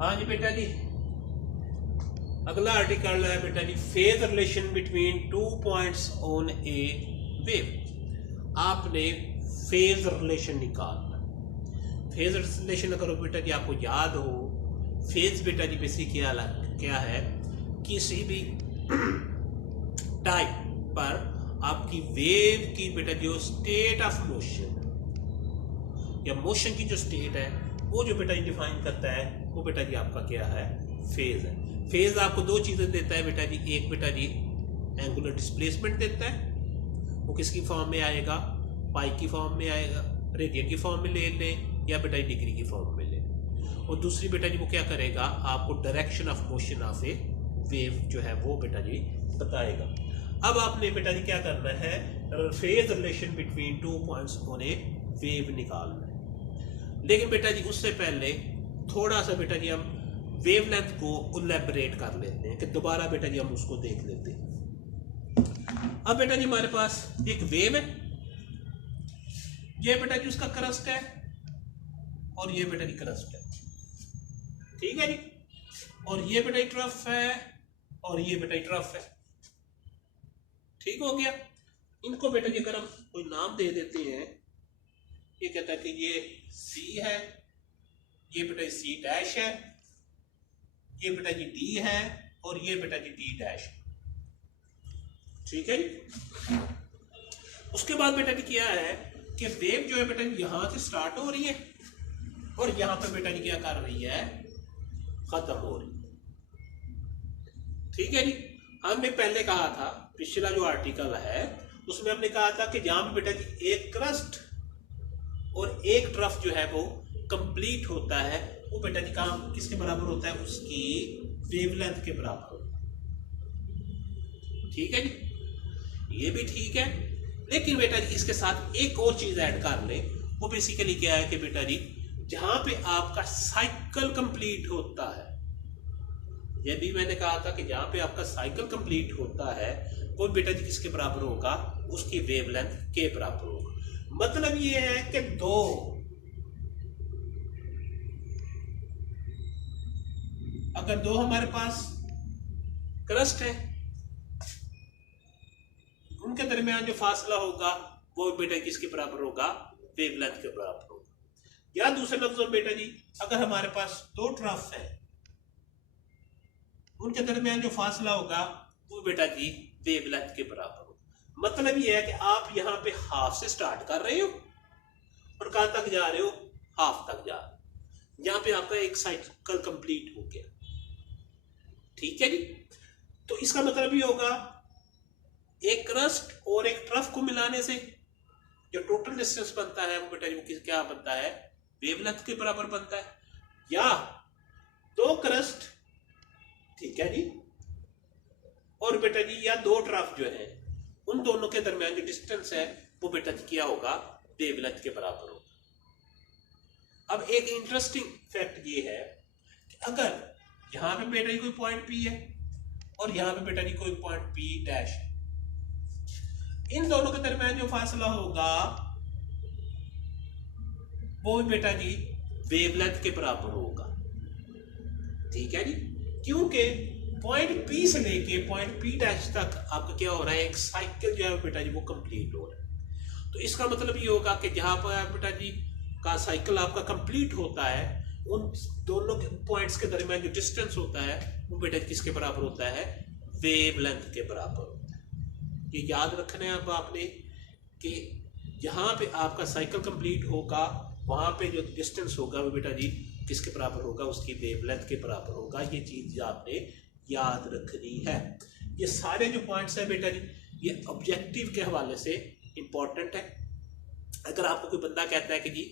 हाँ जी बेटा जी, अगला आर्टिकल है बेटा जी, phase relation between 2 points on a wave. आपने फेज रिलेशन निकालना। फेज रिलेशन अगर बेटा जी आपको याद हो, फेज बेटा जी बेसिक क्या है, किसी भी टाइम पर आपकी वेव की बेटा जो स्टेट ऑफ मोशन या मोशन की जो स्टेट है वो जो बेटा जी डिफाइन करता है वो बेटा जी आपका क्या है, फेज है। फेज आपको दो चीजें देता है बेटा जी, एक बेटा जी एंगुलर डिस्प्लेसमेंट देता है, वो किसकी फॉर्म में आएगा, पाई की फॉर्म में आएगा, रेडियन की फॉर्म में ले लें या बेटा जी डिग्री की फॉर्म में ले लें। और दूसरी बेटा जी वो क्या करेगा, आपको direction of motion of A wave जो है वो बेटा जी बताएगा। अब आपने बेटा जी क्या करना है, phase relation between 2 points on a wave निकालना है। लेकिन बेटा जी उससे पहले थोड़ा सा बेटा जी हम वेवलेंथ को इलैबोरेट कर लेते हैं, कि दोबारा बेटा जी हम उसको देख लेते हैं। अब बेटा जी हमारे पास एक वेव है, ये बेटा जी उसका क्रस्ट है और ये बेटा जी क्रस्ट है, ठीक है जी। और ये बेटा जी ट्रफ है और ये बेटा जी ट्रफ है, ठीक हो गया। इनको बेटा जी अगर हम कोई नाम दे देते हैं, ये कहता है कि ये सी है, ये बेटा जी सी डैश है, ये बेटा जी डी है और ये बेटा जी डी डैश है, ठीक है जी। उसके बाद बेटा जी क्या है कि वेव जो है बेटा जी यहां से स्टार्ट हो रही है और यहां पे बेटा जी क्या कर रही है, खत्म हो रही है, ठीक है जी। हमने पहले कहा था, पिछला जो आर्टिकल है उसमें हमने कहा था कि जहां पे बेटा जी एक क्रस्ट और एक ट्रफ जो है वो कंप्लीट होता है, वो बेटा जी काम किसके बराबर होता है, उसकी वेवलेंथ के बराबर होता है, ठीक है जी। ये भी ठीक है, लेकिन बेटा जी इसके साथ एक और चीज ऐड कर ले। वो बेसिकली क्या है कि बेटा जी जहां पे आपका साइकिल कंप्लीट होता है, ये भी मैंने कहा था कि जहां पे आपका साइकिल कंप्लीट होता है वो बेटा जी किसके बराबर होगा, उसकी वेवलेंथ के बराबर होगा। मतलब ये है कि अगर दो हमारे पास क्रस्ट है, उनके दरमियान जो फासला होगा वो बेटा किसके बराबर होगा, वेवलेंथ के बराबर होगा। या दूसरे लफ्जों में बेटा जी अगर हमारे पास दो ट्रफ है, उनके दरमियान जो फासला होगा वो बेटा जी वेवलेंथ के बराबर होगा। मतलब ये है कि आप यहाँ पे हाफ से स्टार्ट कर रहे हो और कहां तक जा रहे हो, हाफ तक जा रहे हो, यहाँ पे आपका एक साइकिल कंप्लीट हो गया, ठीक है जी। तो इसका मतलब ये होगा एक क्रस्ट और एक ट्रफ को मिलाने से जो टोटल डिस्टेंस बनता है वो बेटा जी वो क्या बनता है, वेवलेंथ के बराबर बनता है। या दो क्रस्ट, ठीक है जी, और बेटा जी या दो ट्रफ जो है उन दोनों के दरमियान जो डिस्टेंस है वो बेटा जी क्या होगा, वेवलेंथ के बराबर होगा। अब एक इंटरेस्टिंग फैक्ट ये है कि अगर यहां पे बेटा जी कोई पॉइंट पी है और यहां पे बेटा जी कोई पॉइंट पी डैश है, इन दोनों के दरमियान जो फासला होगा वो बेटा जी वेवलेंथ के बराबर होगा, ठीक है जी। क्योंकि पॉइंट पी से लेके पॉइंट पी डैश तक आपका क्या हो रहा है, एक साइकिल जो है बेटा जी वो कंप्लीट हो रहा है। तो इसका मतलब ये होगा कि जहां पर बेटा जी का साइकिल आपका कंप्लीट होता है, उन दोनों पॉइंट्स के दरमियान जो डिस्टेंस होता है वो बेटा किसके बराबर होता है, वेवलेंथ के बराबर होता है। ये याद रखना है अब आपने कि जहां पे आपका साइकिल कंप्लीट होगा वहां पे जो डिस्टेंस होगा वो बेटा जी किसके बराबर होगा, उसकी वेवलेंथ के बराबर होगा। ये चीज आपने याद रखनी है। ये सारे जो पॉइंट्स है बेटा जी ये ऑब्जेक्टिव के हवाले से इंपॉर्टेंट है। अगर आपको कोई बंदा कहता है कि जी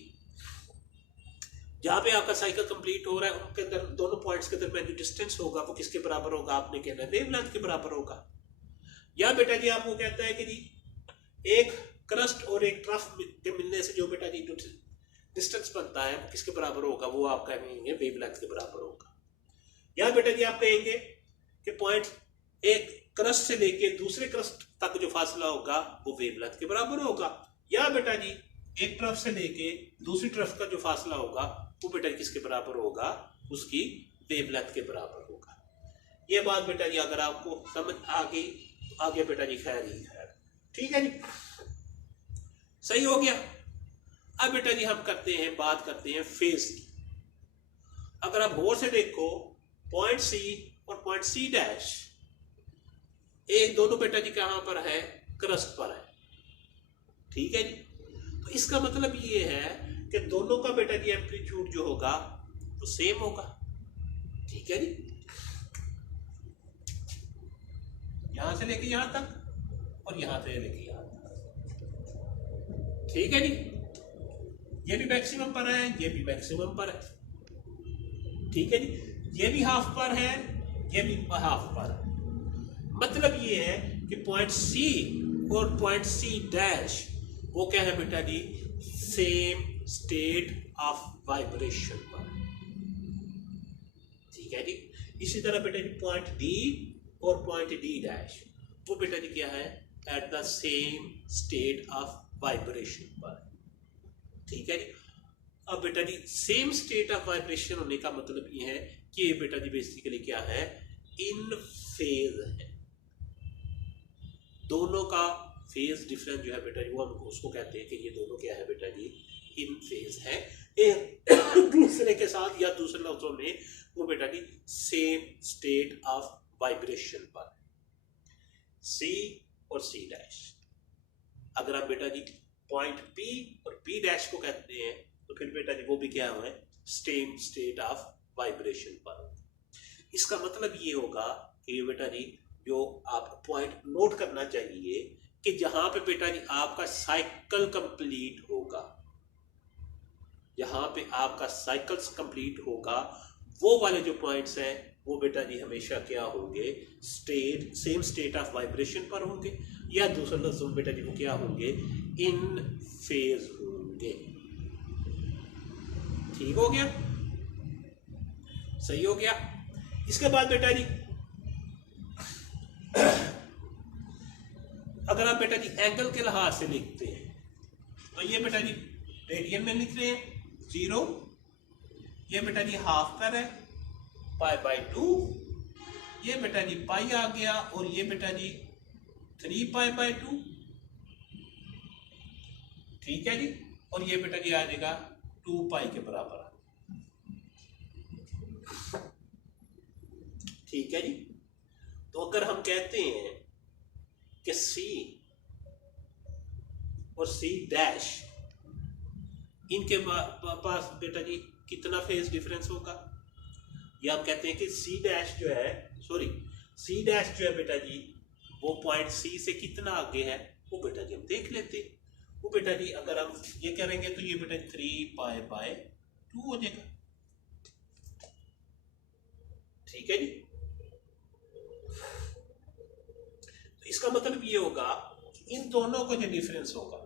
जहां पे आपका साइकिल कंप्लीट हो रहा है उनके अंदर दोनों पॉइंट्स के दरमियान जो डिस्टेंस होगा वो किसके बराबर होगा, आपने कहना है वेवलेंथ के बराबर होगा। या बेटा जी आपको कहता है कि जी एक क्रस्ट और एक ट्रफ के मिलने से जो बेटा जी डिस्टेंस बनता है वो किसके बराबर होगा, वो आप कहेंगे वेवलेंथ के बराबर होगा। या बेटा जी आप कहेंगे कि पॉइंट एक क्रस्ट से लेके दूसरे क्रस्ट तक जो फासला होगा वो वेवलेंथ के बराबर होगा। या बेटा जी एक ट्रफ से लेके दूसरी ट्रफ का जो फासला होगा वो बेटा किसके बराबर होगा, उसकी वेवलेंथ के बराबर होगा। ये बात बेटा जी अगर आपको समझ आगे बेटा जी खैर ही खैर, ठीक है जी, सही हो गया। अब बेटा जी हम बात करते हैं फेज की। अगर आप गौर से देखो पॉइंट सी और पॉइंट सी डैश एक दोनों बेटा जी कहां पर है, क्रस्ट पर है, ठीक है जी। तो इसका मतलब ये है कि दोनों का बेटा जी एम्पलीट्यूड जो होगा वो सेम होगा, ठीक है जी, यहां से लेके यहां तक और यहां से लेके यहां तक, ठीक है जी। ये भी मैक्सिमम पर है, ये भी मैक्सिमम पर है, ठीक है जी। ये भी हाफ पर है, ये भी हाफ पर है। मतलब ये है कि पॉइंट सी और पॉइंट सी डैश वो क्या है बेटा जी, सेम स्टेट ऑफ वाइब्रेशन पर, ठीक है जी। इसी तरह बेटा जी पॉइंट डी और पॉइंट डी डैश वो बेटा जी क्या है, at the same state of vibration पर, ठीक है जी। अब बेटा जी सेम स्टेट ऑफ वाइब्रेशन होने का मतलब ये है कि ये बेटा जी बेसिकली क्या है, इन फेज है। दोनों का फेज डिफरेंस जो है बेटा जी वो हम उसको कहते हैं कि ये दोनों क्या है बेटा जी, इन फेज है एक दूसरे के साथ, या दूसरे लफ्जों में वो बेटा जी सेम स्टेट ऑफ वाइब्रेशन पर, सी और सी डैश। अगर आप बेटा जी पॉइंट पी और पी डैश को कहते हैं तो फिर बेटा जी वो भी क्या है, सेम स्टेट ऑफ वाइब्रेशन पर। इसका मतलब ये होगा कि ये बेटा जी जो आप पॉइंट नोट करना चाहिए कि जहां पे बेटा जी आपका साइकिल कंप्लीट होगा, जहां पे आपका साइकिल्स कंप्लीट होगा वो वाले जो पॉइंट्स हैं वो बेटा जी हमेशा क्या होंगे, सेम स्टेट ऑफ वाइब्रेशन पर होंगे, या दूसरे लफ्ज़ों में बेटा जी वो क्या होंगे, इन फेज होंगे, ठीक हो गया, सही हो गया। इसके बाद बेटा जी अगर आप बेटा जी एंगल के लिहाज से लिखते हैं तो ये बेटा जी रेडियन में लिख रहे हैं 0, ये बेटा जी हाफ पर है π/2, ये बेटा जी पाई आ गया, और ये बेटा जी 3π/2, ठीक है जी, और ये बेटा जी आ जाएगा 2π के बराबर, ठीक है जी। तो अगर हम कहते हैं कि C और C डैश इनके पास बेटा जी कितना फेज डिफरेंस होगा, या हम कहते हैं कि C डैश जो है बेटा जी वो पॉइंट C से कितना आगे है, वो बेटा जी हम देख लेते हैं। वो बेटा जी अगर हम ये करेंगे तो ये बेटा 3π/2 हो जाएगा, ठीक है जी। तो इसका मतलब ये होगा कि इन दोनों का जो डिफरेंस होगा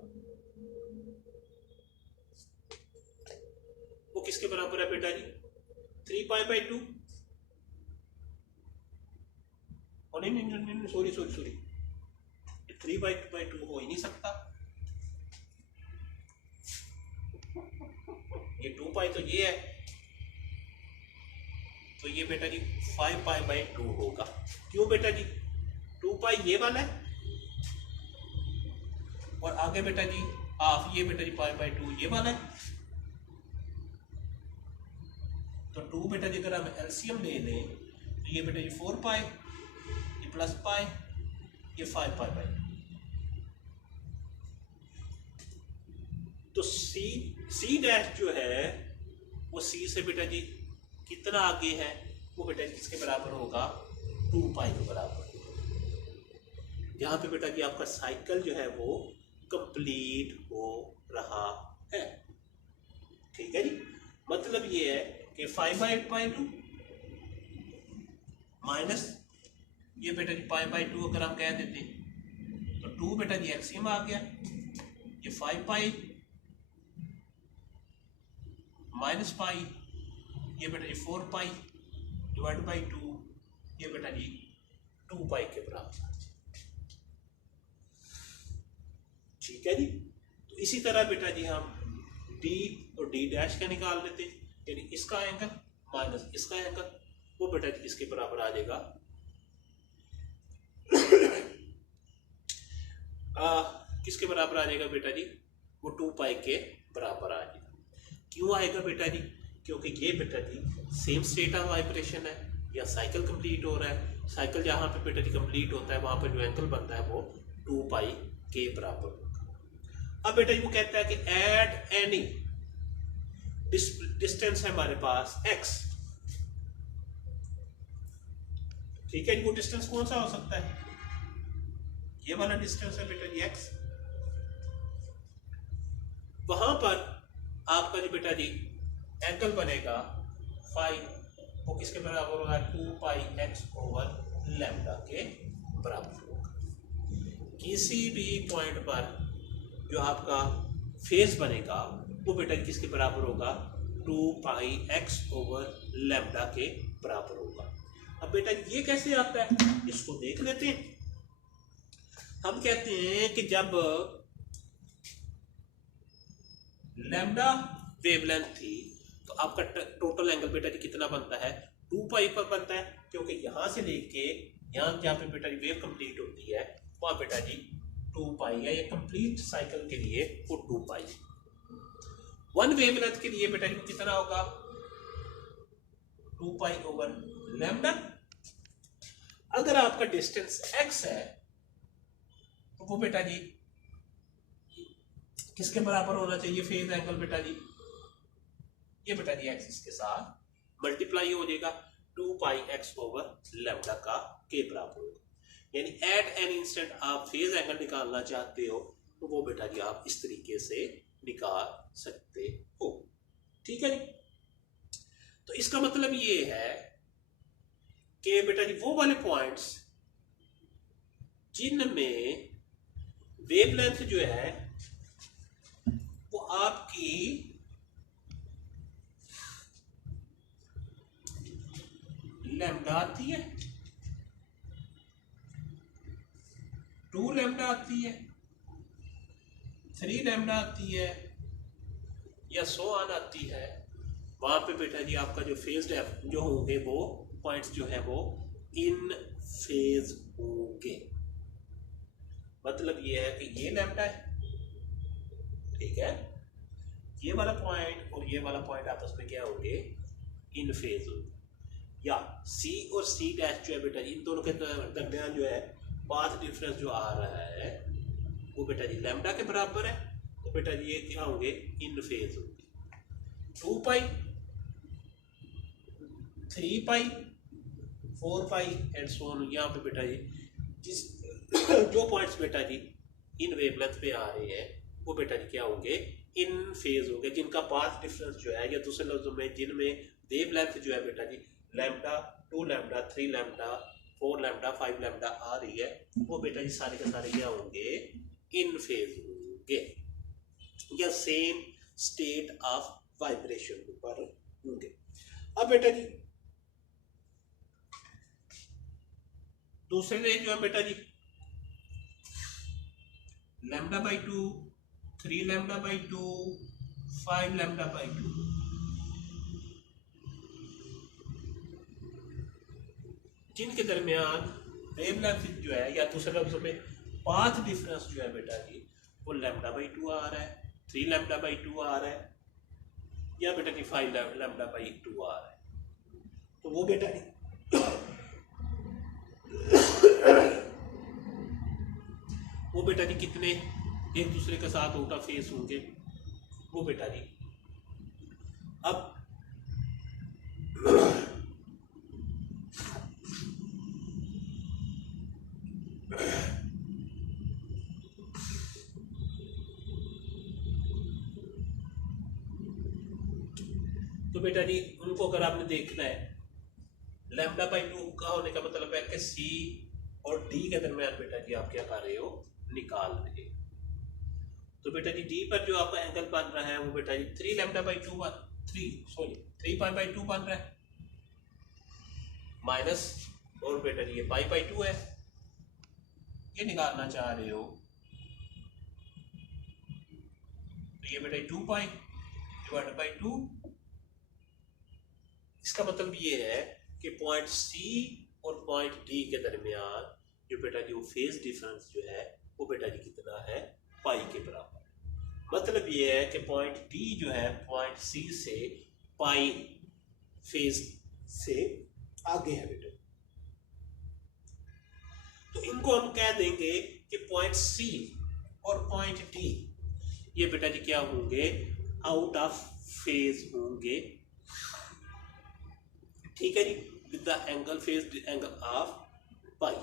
वो किसके बराबर है बेटा जी, 3π/2, और नहीं सॉरी 3π/2 हो ही नहीं सकता, ये 2π तो ये है, तो ये बेटा जी 5π/2 होगा। क्यों बेटा जी, 2π ये वाला है और आगे बेटा जी हाफ ये बेटा जी π/2 ये वाला है, तो 2 बेटा जी अगर हम एलसीएम ले लें तो ये बेटा जी 4π, ये प्लस π, ये 5π/2। तो सी डैश जो है वो सी से बेटा जी कितना आगे है, वो बेटा जी किसके बराबर होगा, 2π के बराबर। यहाँ पे बेटा जी आपका साइकिल जो है वो कंप्लीट हो रहा है, ठीक है जी। मतलब ये है कि 5/2 माइनस ये बेटा जी π/2 अगर हम कह देते तो 2 बेटा जी एलसीएम आ गया, ये 5π माइनस π, ये बेटा जी 4π डिवाइड बाई 2, ये बेटा जी 2π के बराबर, ठीक है जी। तो इसी तरह बेटा जी हम D और D डैश का निकाल लेते हैं, यानी इसका एंगल माइनस इसका एंगल, वो बेटा जी किसके बराबर आ जाएगा, किसके बराबर आ जाएगा बेटा जी, वो 2 पाई के बराबर आ जाएगा। क्यों आएगा बेटा जी, क्योंकि ये बेटा जी सेम स्टेट ऑफ वाइब्रेशन है, या साइकिल कंप्लीट हो रहा है। साइकिल जहाँ पे बेटा जी कंप्लीट होता है वहाँ पर जो एंगल बनता है वो 2 पाई के बराबर होगा। अब बेटा जी वो कहता है कि एट एनी डिस्टेंस है हमारे पास x, ठीक है जी। वो डिस्टेंस कौन सा हो सकता है, ये वाला डिस्टेंस है बेटा जी x। वहां पर आपका जो बेटा जी एंगल बनेगा फाई, वो किसके बराबर होगा, 2 पाई x ओवर लैम्डा के बराबर होगा। किसी भी पॉइंट पर जो आपका फेज बनेगा वो बेटा जी किसके बराबर होगा, 2 पाई x ओवर लैम्डा के बराबर होगा। अब बेटा ये कैसे आता है, इसको देख लेते हैं। हम कहते हैं कि जब लैम्डा वेवलेंथ थी तो आपका टोटल एंगल बेटा जी कितना बनता है, 2 पाई पर बनता है, क्योंकि यहां से लेके यहां जहां पे बेटा जी वेव कंप्लीट होती है वहां बेटा जी 2 पाई है। ये कंप्लीट साइकिल के लिए वो 2 पाई। वन वेवलेंथ के लिए बेटा जी कितना होगा, 2 पाई ओवर लैम्डा। अगर आपका डिस्टेंस x है तो वो बेटा जी किसके बराबर होना चाहिए फेज एंगल बेटा जी, ये बेटा जी एक्सिस के साथ मल्टीप्लाई हो जाएगा, 2 पाई x ओवर लैम्डा का के बराबर होगा। यानी एट एनी इंस्टेंट आप फेज एंगल निकालना चाहते हो तो वो बेटा जी आप इस तरीके से निकाल सकते हो, ठीक है जी। तो इसका मतलब ये है कि बेटा जी वो वाले पॉइंट्स जिनमें वेवलेंथ जो है वो आपकी लैम्डा आती है, 2 लैम्डा आती है, 3 लैम्डा आती है, या सो ऑन आती है, वहां पे बेटा जी आपका जो फेज जो होंगे वो पॉइंट्स जो है वो इन फेज होंगे। मतलब ये है कि ये लैम्डा है, ठीक है, ये वाला पॉइंट और ये वाला पॉइंट आपस में क्या होंगे, इन फेज होंगे। या C और C डैश जो है बेटा जी इन दोनों के दरमियान जो है पाथ डिफरेंस जो आ रहा है वो बेटा जी लैम्डा के बराबर है, तो बेटा जी ये क्या होंगे, इन फेज होंगे। 2 पाई, 3 पाई, 4 पाई एंड सो ऑन। यहाँ पे बेटा जी जिस जो पॉइंट्स बेटा जी इन वेवलेंथ पे आ रहे हैं वो बेटा जी क्या होंगे, इन फेज होंगे, जिनका पाथ डिफरेंस जो है, या दूसरे लफ्जों में जिनमें वेवलेंथ जो है बेटा जी lambda, 2 lambda, 3 lambda, 4 lambda, 5 lambda आ रही है, वो बेटा जी सारे के सारे क्या होंगे, इन फेज होंगे, या सेम स्टेट ऑफ वाइब्रेशन पर होंगे। अब बेटा जी दूसरे जो है बेटा जी lambda by 2, 3 lambda by 2, 5 lambda by 2, जिनके दरमियान वेवलेंथ जो है, या दूसरे लफ्जों में पाथ डिफरेंस जो है बेटा जी वो लैम्डा बाई 2 आ रहा है, 3 लैम्डा बाई 2 आ रहा है, या बेटा जी 5 लैम्डा बाई 2 आ रहा है, तो वो बेटा जी वो बेटा जी कितने एक दूसरे के साथ उल्टा फेस होंगे, वो बेटा जी अब तो बेटा जी उनको अगर आपने देखना है, लैम्डा बाई 2 का होने का मतलब है कि C और D के दरमियान बेटा जी आप क्या कर रहे हो, निकाल रहे हो। तो बेटा जी D पर जो आपका एंगल बन रहा है वो बेटा जी 3 लैम्डा बाई 2 3 पाई बाई 2 बन रहा है, माइनस और बेटा जी ये पाई बाई 2 है, ये निकालना चाह रहे हो, तो ये बेटा 2 पाई डिवाइडेड बाई 2। इसका मतलब ये है कि पॉइंट सी और पॉइंट डी के दरमियान जो बेटा जी वो फेज डिफरेंस जो है वो बेटा जी कितना है, पाई के बराबर। मतलब ये है कि पॉइंट डी जो है पॉइंट सी से पाई फेज से आगे है बेटा। तो इनको हम कह देंगे कि पॉइंट सी और पॉइंट डी ये बेटा जी क्या होंगे, आउट ऑफ फेज होंगे, ठीक है जी, with the angle phase angle of pi.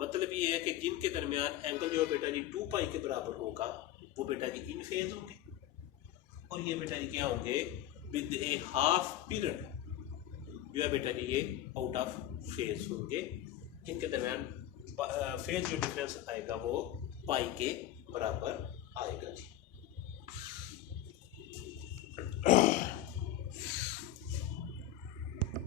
मतलब ये है कि जिनके दरमियान एंगल जो है बेटा जी 2 पाई के बराबर होगा वो बेटा जी इन फेज होंगे, और ये बेटा जी क्या होंगे, विद ए हाफ पीरियड जो है बेटा जी ये आउट ऑफ फेज होंगे, जिनके दरमियान फेज जो डिफरेंस आएगा वो पाई के बराबर आएगा जी।